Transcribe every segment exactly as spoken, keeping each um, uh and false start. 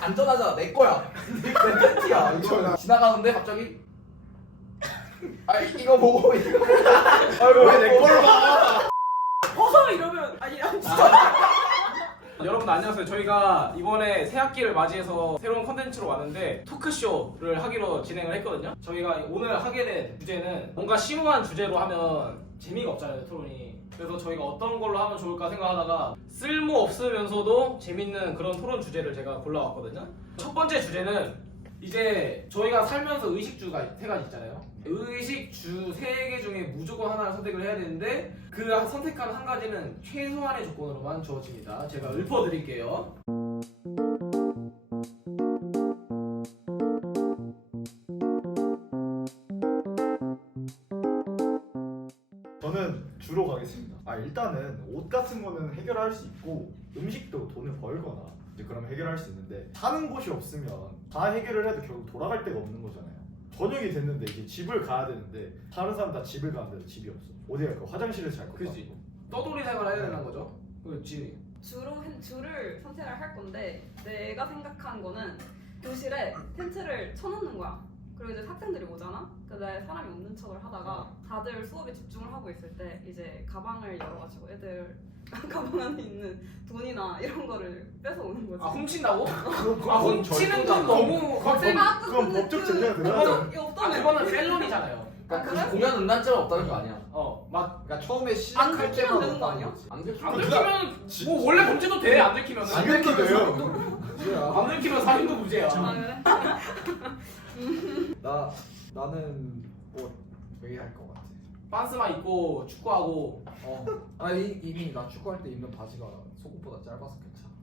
안전하잖아. 내 거야. 내 팬티야. 이거 지나가는데 갑자기 아 이거 보고 이거 아이고 왜 내 거를 봐? 벗어 이러면 아니 진짜. 여러분 안녕하세요. 저희가 이번에 새 학기를 맞이해서 새로운 컨텐츠로 왔는데 토크쇼를 하기로 진행을 했거든요. 저희가 오늘 하게 된 주제는 뭔가 심오한 주제로 하면 재미가 없잖아요, 토론이. 그래서 저희가 어떤 걸로 하면 좋을까 생각하다가 쓸모 없으면서도 재밌는 그런 토론 주제를 제가 골라왔거든요. 첫 번째 주제는 이제 저희가 살면서 의식주가 세 가지 있잖아요. 의식주 세 개 중에 무조건 하나를 선택을 해야 되는데 그 선택하는 한 가지는 최소한의 조건으로만 주어집니다. 제가 읊어드릴게요. 저는 주로 가겠습니다. 아 일단은 옷 같은 거는 해결할 수 있고 음식도 돈을 벌거나 이제 그러면 해결할 수 있는데 사는 곳이 없으면 다 해결을 해도 결국 돌아갈 데가 없는 거잖아요. 저녁이 됐는데 이제 집을 가야 되는데 다른 사람 다 집을 가는데 집이 없어. 어디 갈까? 화장실에서 잘 것도 그치. 같고. 떠돌이 생활을 해야 되는 거죠. 그렇지. 주로 주를 선택을 할 건데 내가 생각한 거는 교실에 텐트를 쳐놓는 거야. 그리고 이제 학생들이 오잖아. 근데 사람이 없는 척을 하다가 다들 수업에 집중을 하고 있을 때 이제 가방을 열어가지고 애들 가방 안에 있는 돈이나 이런 거를 뺏어 오는 거지. 아 훔친다고? 그건 아 훔치는 건 너무 빡센. 아, 그건 근데 법적 그- 제재가 그거는 들어가죠. 이게 아 없다며. 그거는 fel론이잖아요. 아, 그래? 공연 음란죄가 없다는 거 아니야. 어막 그러니까 처음에 안 시작할 들키면 때만 되는 거 아니야? 안 안 들키면 들키면 지- 뭐 원래 범죄도 돼. 안 들키면 안 들키대요. 안 들키면 살인도 무죄야. 아 그래? 나 나는 뭐 회의할 것 같아. 반스만 입고 축구하고. 어. 아 이, 이미 나 축구할 때 입는 바지가 속옷보다 짧아서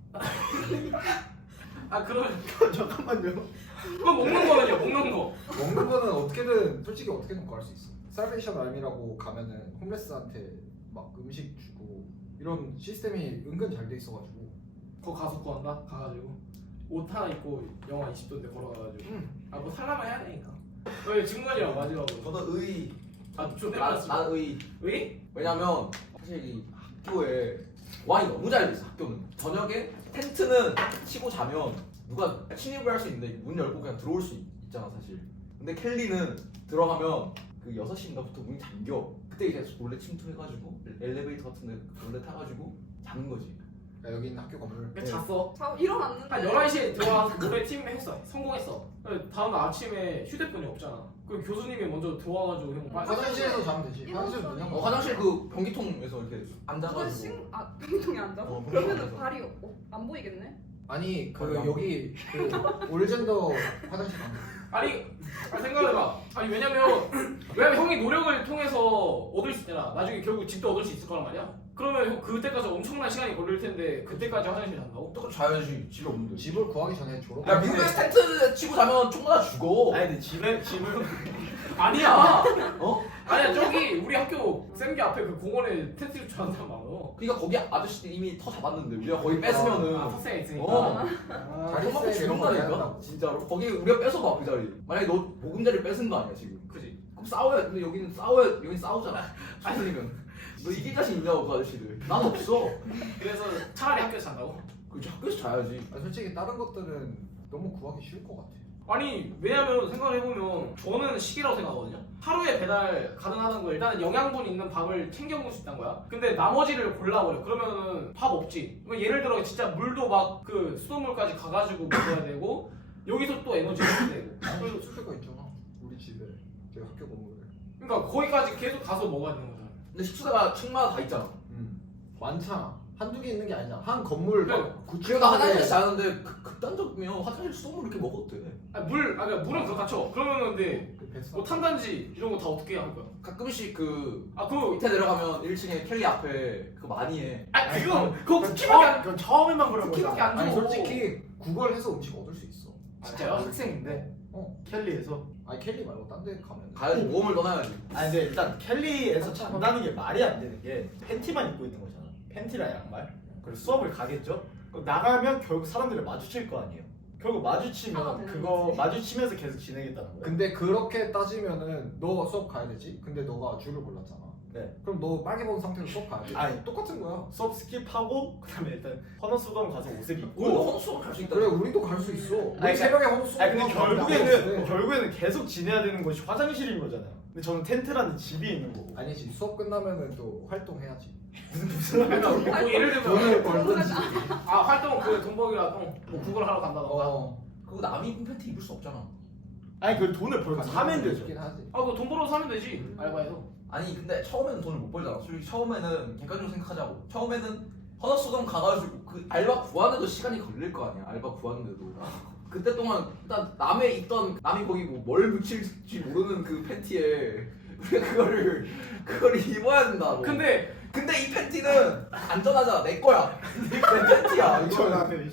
괜찮아. 아 그러면 잠깐만요. 그건 먹는 거는요. 먹는 거. 먹는 거는 어떻게든 솔직히 어떻게든 구할 수 있어. 살베이션 아미라고 가면은 홈레스한테 막 음식 주고 이런 시스템이 은근 잘 돼 있어가지고. 그거 가서 구한다. 가가지고 옷 하나 입고 영하 이십 도인데 걸어가가지고. 응. 아 뭐 살라면 해야 되니까. 왜 직관이랑 마지막으로. 저도 의. 아좀 나, 때렸어. 나 의. 왜? 왜냐면 사실 이 학교에 와인이 너무 잘 돼 있어. 학교는 저녁에 텐트는 치고 자면 누가 침입을 할 수 있는데 문 열고 그냥 들어올 수 있, 있잖아 사실. 근데 켈리는 들어가면 그 여섯 시인가부터 문이 잠겨. 그때 이제 몰래 침투해가지고 엘리베이터 같은 데 몰래 타가지고 자는 거지. 야, 여기 있는 학교 건물. 그냥 잤어. 자 일어났는데. 한 열한 시에 들어와서 노래 팀 했어. 성공했어. 다음날 아침에 휴대폰이 없잖아. 그 교수님이 먼저 들어와가지고 형 빨리. 화장실에서 자면 되지. 이런 화장실 소리. 문양. 어, 화장실 그 변기통에서 이렇게 누가 앉아가지고. 싱? 아 병통에 앉아서? 어, 그러면은 병통에 발이 어, 안 보이겠네? 아니 그 거의 안 여기 그 올젠더 화장실 안 돼. 아니, 아니 생각해봐. 아니 왜냐면 왜냐면 형이 노력을 통해서 얻을 수 있잖아. 나중에 결국 집도 얻을 수 있을 거란 말이야. 그러면 형 그때까지 엄청난 시간이 걸릴 텐데 그때까지 화장실 잔다고? 어떡해 자야지. 집이 없는데. 집을 구하기 전에 졸업. 야 미국에서 텐트 치고 자면 총나 죽어. 아니 근데 집에 집을 아니야. 어? 아니야 저기 우리 학교 쌤기 앞에 그 공원에 텐트를 좋아하는 사람 많어. 그러니까 거기 아저씨들 이미 터 잡았는데 우리가 거기 뺏으면은 아 학생이 있으니까. 어. 아, 자리 토마토 세일 이런 거 죽는다니까? 해야 진짜로? 거기 우리가 뺏어봐 그 자리. 만약에 너 보금자리 뺏은 거 아니야 지금. 그지. 그럼 싸워야. 근데 여기는 싸워야. 여기 싸우잖아. 아니면 너 이길 자신 있냐고 그 아저씨들. 난 없어. 그래서 차라리 학교에서 잔다고? 그렇지 학교에서 자야지. 아, 솔직히 다른 것들은 너무 구하기 쉬울 것 같아. 아니 왜냐면 생각을 해보면 저는 식이라고 생각하거든요. 하루에 배달 가능하다는 거 일단은 영양분 있는 밥을 챙겨 먹을 수 있다는 거야. 근데 나머지를 골라버려. 그러면은 밥 없지. 그러니까 예를 들어 진짜 물도 막 그 수돗물까지 가가지고 먹어야 되고 여기서 또 에너지 써야 되고. 아니 숙소가 있잖아. 우리 집에 저희 학교 건물에. 그러니까 거기까지 계속 가서 먹어야 되는 거잖아. 근데 식수대가 층마다 다 있잖아. 음. 많잖아. 한두 개 있는 게 아니잖아. 한 건물 그래. 막 그러니까 화장실에서 자는데 그, 극단적이면 화장실 수돗물 이렇게 먹어도 돼. 아니 물, 아 그러니까 물은 그렇다 쳐. 그러면은 근데 그 배수. 뭐 탄단지 이런 거 다 어떻게 할 거야? 가끔씩 그 아 그, 밑에 내려가면 일 층에 켈리 앞에 그거 많이 해. 아 그거 그거 쿠키밖에 안, 그건 처음에만 그런 쿠키밖에 거잖아. 안 아니 줘. 솔직히 구걸해서 음식 얻을 수 있어. 진짜요? 학생인데 어. 켈리에서. 아니 켈리 말고 딴 데 가면. 가야지 모험을 떠나야지. 아니 근데 일단 켈리에서 잔다는 게 말이 안 되는 게 팬티만 입고 있는 거잖아. 팬티랑 양말. 그래서 수업을 가겠죠. 그럼 나가면 결국 사람들을 마주칠 거 아니에요. 결국 마주치면 아, 네. 그거 마주치면서 계속 지내겠다는 거예요. 근데 그렇게 따지면은 너 수업 가야 되지? 근데 너가 줄을 골랐잖아. 네. 그럼 너 빨개 벗은 상태로 수업 가야 돼. 아니. 똑같은 거야. 수업 스킵하고 그다음에 일단 헌옷수건 가서 옷을 입고. 우리도 헌수업 갈수 있다. 그래 우리도 갈 수 있어. 우리 아니, 새벽에 헌수. 아니 근데 결국에는 결국에는 계속 지내야 되는 것이 화장실인 거잖아요. 근데 저는 텐트라는 집이 있는 거고. 아니지 수업 끝나면은 또 활동해야지. 그러니까 뭐 예를 들면 돈을 벌든지. 아 활동 그 돈벌기라 똥뭐 구걸 하러 간다던가. 어. 그거 남이 입은 팬티 입을 수 없잖아. 아니 그 돈을 벌고 사면 되죠. 있긴 하지. 아 그거 돈 벌어서 사면 되지 알바해서. 아니 근데 처음에는 돈을 못 벌잖아. 솔직히 처음에는 객관적으로 생각하자고. 처음에는 헌어수건 가가지고 그 알바 구하는데도 시간이 걸릴 거 아니야. 알바 구하는데도. 그때 동안 일단 남의 입던 남이 거기 뭐 뭘 묻힐지 모르는 그 팬티에 우리가 그거를 그거를 입어야 된다고. 근데 근데 이 팬티는 안전하잖아. 내 거야. 내 팬티야. 이거는.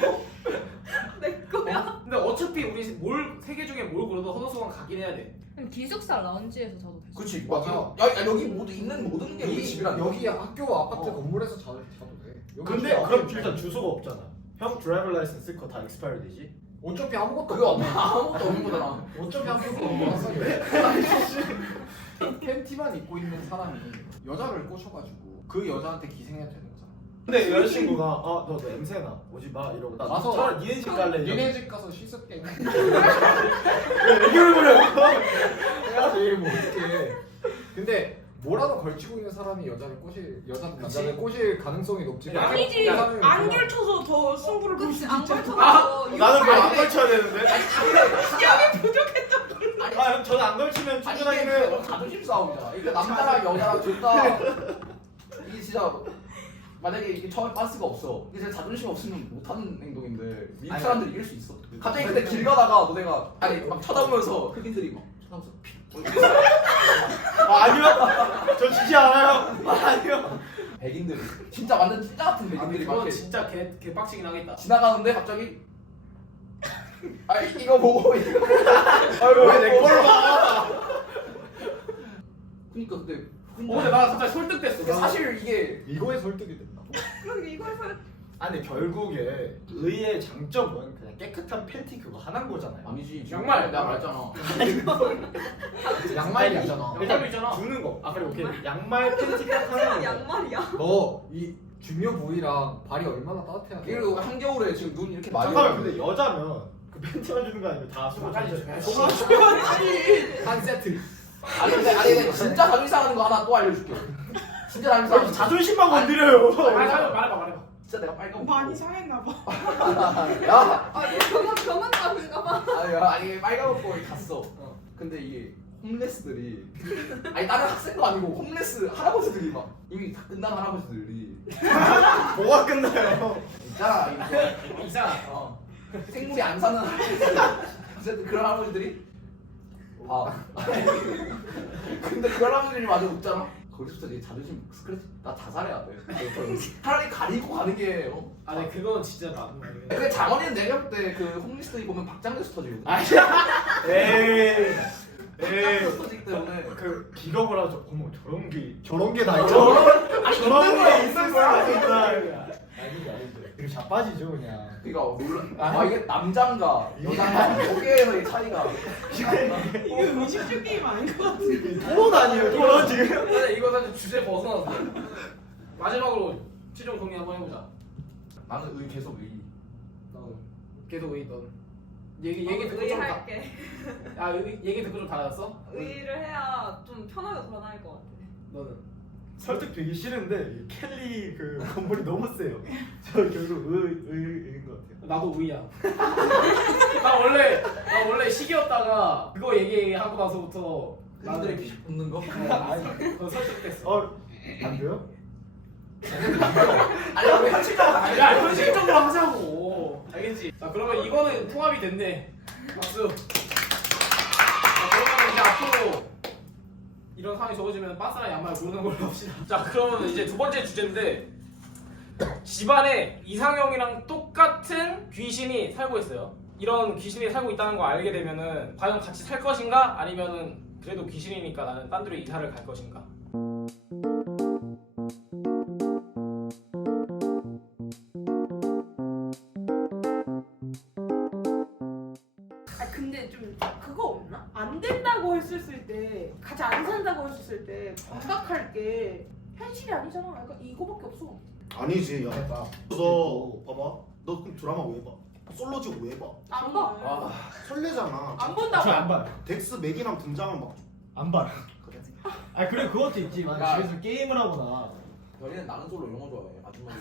내 거야. 근데 어차피 우리 뭘 세 개 중에 뭘 고르도 헌어수건 가긴 해야 돼. 그럼 기숙사 라운지에서 자도 돼. 그렇지. 맞아. 야, 야 여기 모두 있는 모든 게 우리 이 집이란 여기 학교 아파트 어. 건물에서 자도 자도 돼. 여기 근데 집에 그럼 아파트 일단 주소가 없잖아. 형 드라이버 라이센스 그거 다 익스파이어 되지? 어차피 아무것도 그거 없네. 아무것도 없는 거잖아. 어차피 아무것도 없어. 팬티만 입고 있는 사람이 여자를 꼬셔가지고 그 여자한테 기생해야 되는 거잖아. 근데 여자친구가 아너 냄새나 오지 마 이러고 나 가서 차라리 니네 집 갈래 이러고. 니네 집 가서 씻을게. 애교를 부려. 해야지 뭐 어떻게. 근데 뭐라도 걸치고 있는 사람이 여자를 꼬실 여자 남자를 꼬실 가능성이 높지. 야, 아니지. 야, 사람이 안 그냥- 결쳐서 더 승부를 볼 그치 수 안 있잖아. 걸쳐서 이거 나는 그거 안 아니, 걸쳐야 되는데. 아니, 아 형 저는 안 걸치면 아니 충분하긴 이게 해요. 자존심 싸움이잖아. 이게 남자랑 여자랑 둘 다 이게 진짜 만약에 이게 처음에 가스가 없어. 이게 진짜 자존심 없으면 못하는 행동인데 미국 아니, 사람들이 이길 수 있어. 갑자기 근데 길 가다가 너네가 아니 막 쳐다보면서 흑인들이 막 쳐다보면서 피- 아, 아니요. 저 지지 않아요. 아, 아니요. 백인들이 진짜 완전 찐짜 같은 아, 근데 백인들이 막 그건 이렇게 진짜 개, 개 빡치긴 하겠다. 지나가는데 갑자기 아 이거 보고 이거 아이고 왜내 걸로 봐. 그니까 근데 어, 근데 나 진짜 설득됐어. 이게 사실 이게 이거에 설득이 된다고? 그러니까 이거에서 아니 근데 결국에 의의 장점은 그냥 깨끗한 팬티 그거 하나인 거잖아요. 아니지 지금 양말. 내가 말했잖아. 양말이 아니, 있잖아. 일단 있잖아. 주는 거. 아 그래 오케이. 양말 팬티 딱 하나. 팬티랑 양말이야. 너 이 중요 부위랑 발이 얼마나 따뜻해야 돼? 그리고 한겨울에 지금 눈 이렇게 많이 잠깐만 오는데 근데 여자면 그 팬티만 주는 거 아니고 다 속을 빨리 전체- 줘야지. 속을 한 세트. 아니 근데 아니 근데 진짜 자존심 상하는 거 하나 또 알려줄게. 진짜 자존심 상하는 거. 자존심만 건드려요. 말해봐, 말해봐, 말해봐. 진짜 내가 빨간 많이 상했나 봐. 야 아 이거 병원 병원 가는가 봐. 아니 아니 빨간 옷 거기 갔어. 근데 이게 홈레스들이 아니 다른 학생도 아니고 홈레스 할아버지들이 막 이미 다 끝난 할아버지들이 뭐가 끝나요? 있잖아 이거 이상하. 어. 생물이 안 사는 할아버지들 어쨌든 그런 할아버지들이 아 근데 그 할아버지들이 마저 웃잖아. 거기서부터 내 자존심 스크래치 나 자살해야 돼. 차라리 가리고 가는 게 어? 아, 근데 그건 진짜 나쁜 말이야. 근데 장원이는 내가 볼 때 그 홈리스트 보면 박장대수 터지거든. 에이. 에이. 박장대수 터지기 때문에 그 기겁을 하죠. 어머 저런 게 저런 게 다 있어. 저런 아니 저런 있는 게 거야 있을 있는 거야 거야. 진짜. 아니지 아니지. 그리고 자빠지죠 그냥. 그러니까 몰라. 아 이게 남장가 여장가 여기에서의 차이가. 이거 의식주 게임 아닌 것 같은데. 토론 아니에요 토론 지금. 근데 이거 사실 주제 벗어났어. 마지막으로 최종 정리 한번 해보자. 나는 의 계속 의. 너 계속 의 넌. 얘기 어, 얘기 듣고 좀 다. 의할게. 아 의- 얘기 듣고 좀 달았어? 의를 해야 좀 편하게 돌아다닐 것 같아. 너는. 설득되기 싫은데 이 켈리 그 건물이 너무 세요. 저 결국 의 의인 것 같아요. 나도 의야. 나 원래 나 원래 식이었다가 그거 얘기하고 나서부터 흑인들의 나는 기식 붙는 거. 너 설득됐어. 어 안 돼요? 아니 우리 현실적으로 가야 야 현실적으로 하자고. 알겠지? 자 그러면 이거는 통합이 됐네. 박수. 자 그러면 이제 앞으로 이런 상황이 적어지면 빠스랑 양말 고르는 걸로 합시다. 자 그러면 이제 두 번째 주제인데 집안에 이상형이랑 똑같은 귀신이 살고 있어요. 이런 귀신이 살고 있다는 거 알게 되면은 과연 같이 살 것인가 아니면은 그래도 귀신이니까 나는 딴 데로 이사를 갈 것인가. 아 근데 좀 그거 없나? 안 된다고 했었을 때 같이 안 산다고 했었을 때 반박할 게 현실이 아니잖아. 그러니까 이거밖에 없어. 아니지 야. 됐다. 너 봐봐. 너 그럼 드라마 왜 봐? 솔로지고 왜 봐? 안 봐. 아, 설레잖아. 안 본다고. 저안 봐요. 덱스 맥이랑 등장은 막 안 봐요. 그래. 아 그리고 그것도 있지만 야. 집에서 게임을 하거나 별이는 나는 솔로 이런 거 좋아해. 아줌마들.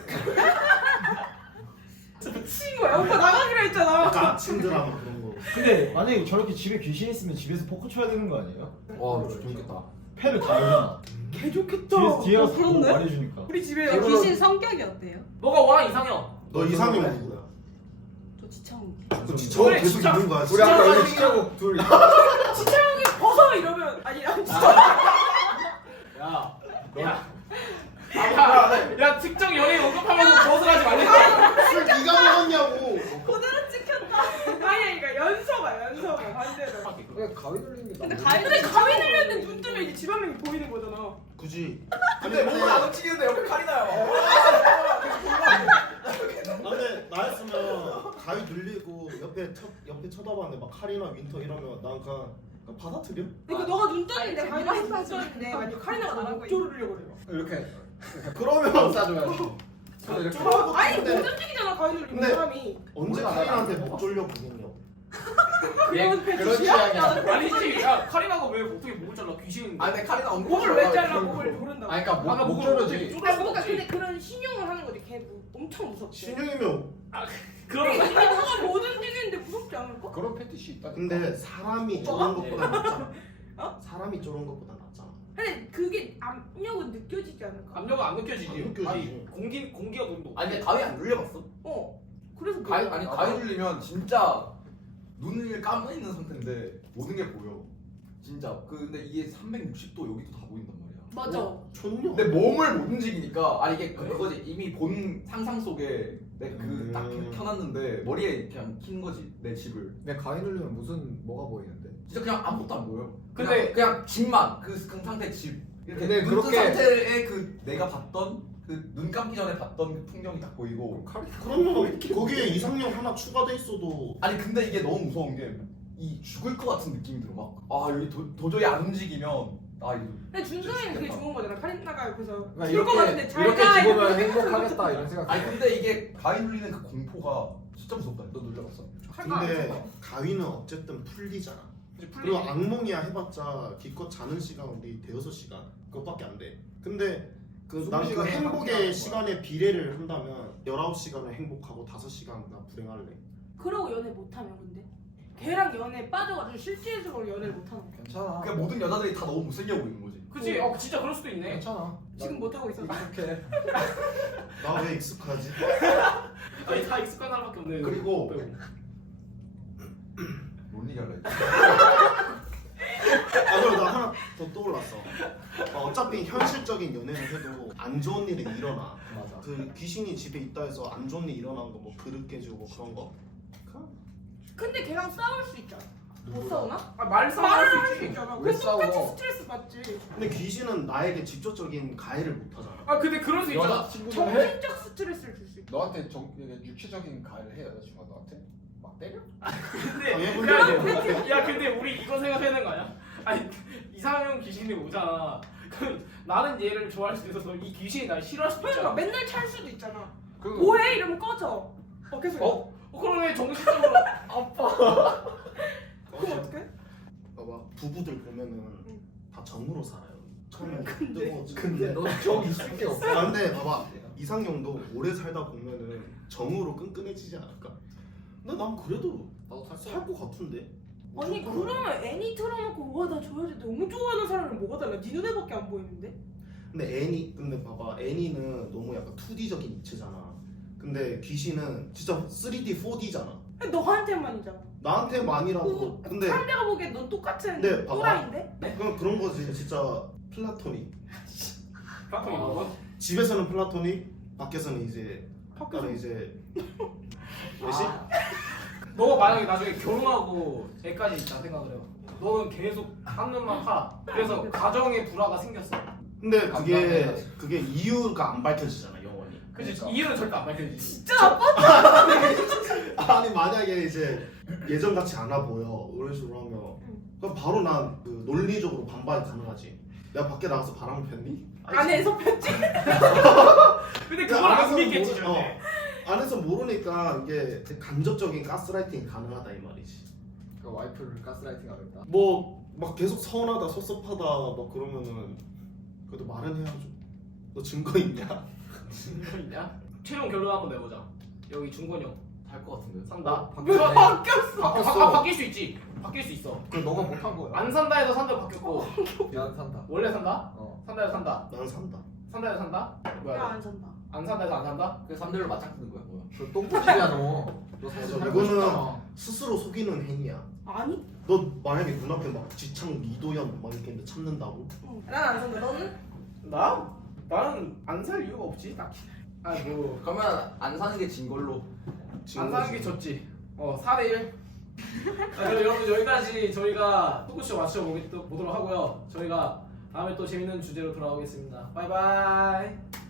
미친 거야. 오빠 나가기로 했잖아. 약간 아침 드라마 그런 거. 근데 만약에 저렇게 집에 귀신 있으면 집에서 포커 쳐야 되는 거 아니에요? 와, 재밌겠다. 패를 다 열잖아. 개 좋겠다. 뒤에서 뒤에 가서 어, 보고 그렇네. 말해주니까. 우리 집에 그 귀신 귀신 성격이 어때요? 너가 와 이상형. 너 이상형 누구야? 저 지창욱. 너 진짜 그래, 계속 진짜. 있는 거야. 우리 진짜. 아까 여기 시작국 둘. 지창욱이 벗어 이러면 아니 아니 진짜. 야. 야. 야, 야, 특정 연예인 언급하면서 벗어나지 말랬어. 술 네가 먹었냐고. 그대로 찍혔다. 아니 그러니까 연서가 연서가 반대로. 그냥 가위 돌리는 게 근데 나아. 가위 근데 가위 들렸는데 눈 뜨면 이제 집안면이 보이는 거잖아. 굳이. 근데 몸을 안 움직이는데 옆에 칼이 나요. 아, 근데 나였으면 가위 눌리고 옆에 쳐, 옆에 쳐다봤는데 막 카리나 윈터 이러면 난 그냥, 그냥 받아들여. 그러니까 너가 눈 뜨는데 아니, 가위가 재밌어. 눈 뜨는데 만약 카리나가 너 나라고 목조를 흘려고 그래요. 이렇게 그러면 싸줘야지. 손 이렇게. 아니 못 근데 움직이잖아 가위 눌리면 근데- 사람이. 언제 카리나한테 목 졸려 보겠냐고. 그런 그런 패티시야? 취향이야. 아니지. 야, 카리나가 왜 목통에 목을 잘라? 귀신. 아, 근데 칼이나 언급. 목을 왜 잘라 목을 모른다고. 아니 그러니까 아까 목, 목 목을 조르지. 못 아 뭔가 근데 그런 신용을 하는 거지. 걔 뭐, 엄청 무섭지. 신용이면 그런 거. 근데 너가 못 움직이는데 무섭지 않을까? 그런 패티시 있다. 근데 사람이 저런 것보다 낫잖아. 어? 사람이 저런 것보다 낫잖아. 근데 그게 압력은 느껴지지 않을까? 압력은 안 느껴지지. 안 느껴지지. 아니, 공기 공기가 너무. 아니, 근데 가위 안 눌려봤어? 어. 그래서 가위 그래. 아니 가위 눌리면 진짜 눈을 감아 있는 상태인데 모든 게 보여. 진짜. 그 근데 이게 삼백육십 도 여기도 다 보인단 말이야. 맞아. 촌녀. 근데 몸을 못 움직이니까 아니 이게 그- 그거지 이미 본 상상 속에 내 그 음. 딱 켜놨는데 머리에 그냥 킨 거지 내 집을. 근데 가위 눌리면 무슨 뭐가 보이는데? 진짜 그냥 아무것도 안 보여. 그냥 근데- 그냥 집만 그, 그 상태 집. 이렇게 근데 눈뜬 그렇게- 상태에 그 내가 봤던 그 눈 감기 전에 봤던 그 풍경이 딱 보이고. 칼이 그러면 거기에 이상형 하나 추가돼 있어도 아니 근데 이게 너무 무서운 게 이 죽을 것 같은 느낌이 들어 막. 아 여기 도, 도저히 안 움직이면 아 이거. 근데 준성이는 그게 좋은 거잖아. 카리나가 옆에서 그러니까 죽을 것 같은데 이렇게 잘 이렇게 가. 죽으면 이러면서 행복하겠다 이런 생각. 아니 근데 이게 가위 눌리는 그 공포가 진짜 무섭다. 너 눌려봤어? 할까 안 근데 할까? 가위는 어쨌든 풀리잖아. 이제 그리고 풀리지. 악몽이야 해봤자 기껏 자는 시간 우리 대여섯 시간 그것밖에 안 돼. 근데 그 난 그 스무 시간에 밖에 안 행복의 하는 시간에 비례를 한다면 열아홉 시간을 행복하고 다섯 시간 나 불행할래. 그러고 연애 못하면 근데 걔랑 연애 빠져가지고 실질적으로 연애를 못하는 거야. 괜찮아. 그러니까 모든 여자들이 다 너무 못생겨 보이는 거지. 그치? 어, 진짜 그럴 수도 있네. 괜찮아. 지금 못하고 있어. 이렇게. 나 왜 익숙하지? 아니, 다 익숙한 사람밖에 없네. 그리고- 빼고. 뭔 얘기 할래? 아 그리고 나 하나 더 떠올랐어. 어, 어차피 현실적인 연애를 해도 안 좋은 일이 일어나. 맞아. 그 귀신이 집에 있다 해서 안 좋은 일 일어난 거 뭐 그릇 깨지고 그런 거. 그냥 근데 걔랑 싸울 수 있잖아. 못 싸우나? 아, 말 말을 싸움할 할 수 수 있지. 있잖아. 왜 그래서 똑같이 싸워? 스트레스 받지. 근데 귀신은 나에게 직접적인 가해를 못 하잖아. 아, 근데 그럴 수 있잖아. 여자친구는 해? 정신적 스트레스를 줄 수 있어. 너한테 정, 이게 육체적인 가해를 해 여자친구가 너한테? 막 때려? 근데 당해본 야, 적이 없는데. 야, 근데 우리 이거 생각하는 거 아니야? 아니, 이상형 귀신이 오잖아. 그럼 나는 얘를 좋아할 수 있어서 이 귀신이 날 싫어할 수도 그러니까 있잖아. 맨날 찰 수도 있잖아. 그 뭐해? 이러면 꺼져. 어 계속. 어? 어, 그러면 정신적으로 그럼 어떡해? 봐봐 부부들 보면은 다 정으로 살아요. 처음에 근데- 뜨거워지. 근데 너좀 있을 게 없어. 아, 근데 봐봐 이상형도 오래 살다 보면은 정으로 끈끈해지지 않을까? 근데 난 그래도 나도 살 살 것 같은데. 아니 그러면 애니 틀어놓고 와나 저 여자 너무 좋아하는 사람을 뭐가 달라? 네 눈에밖에 안 보이는데? 근데 애니 근데 봐봐 애니는 너무 약간 투디적인 입체잖아. 근데 귀신은 진짜 쓰리디, 포디잖아. 너한테만이잖아. 나한테만이라고. 근데 상대가 보기엔 넌 똑같은 네, 봐봐. 또라이인데? 그냥 그런 거지 진짜 플라토닉. 플라톤이 뭐? 집에서는 플라토닉, 밖에서는 이제 밖에서 아까는 이제 왜시? 너가 만약에 나중에 결혼하고 애까지 있다 생각을 해봐. 너는 계속 한 눈만 팔아. 그래서 가정의 불화가 생겼어. 근데 그게 감당해야지. 그게 이유가 안 밝혀지잖아 영원히. 그치 그러니까. 이유는 절대 안 밝혀지지. 진짜 나빠. 아니 만약에 이제 예전 같이 않아 보여 이런 식으로 하면 응. 그럼 바로 난 그 논리적으로 반박이 가능하지. 내가 밖에 나가서 바람을 폈니? 안에서 폈지. 근데 그걸 안 안에서는 믿겠지 모르- 절대. 어, 안에서 모르니까 이게 간접적인 가스라이팅이 가능하다 이 말이지. 그 와이프를 가스라이팅 하겠다. 뭐 막 계속 서운하다 섭섭하다 막 그러면은 그래도 말은 해야죠. 너 증거 있냐? 증거 있냐? 최종 결론 한번 내보자. 여기 중건이 형 할것 같은데. 산다. 바뀌었네. 바뀌었어. 바, 바, 바뀌었어. 바뀔 수 있지. 바뀔 수 있어. 그 너가 못한 거야. 안 산다 해서 산다 바뀌었고 난 산다. 원래 산다? 어. 산다 해서 산다. 난 산다. 산다 해서 산다? 야 뭐야? 안 산다. 안 산다 해서 안 산다? 그래서 삼 대를 맞짱 뜨는 거야 뭐야. 그 똥꼬집이야 너. 너 사실 맞아, 살고 이거는- 싶잖아. 스스로 속이는 행위야. 아니? 너 만약에 눈앞에 막 지창 미도연 막 이렇게 있는데 참는다고? 난 안 산다. 너는? 나? 나는 안 살 이유가 없지 딱히. 아니 뭐. 그러면 안 사는 게 진 걸로. 안 사는 게 좋지. 어, 사 대 일. 아, 그럼 여러분 여기까지 저희가 토크쇼 맞춰보도록 하고요. 저희가 다음에 또 재밌는 주제로 돌아오겠습니다. 바이바이.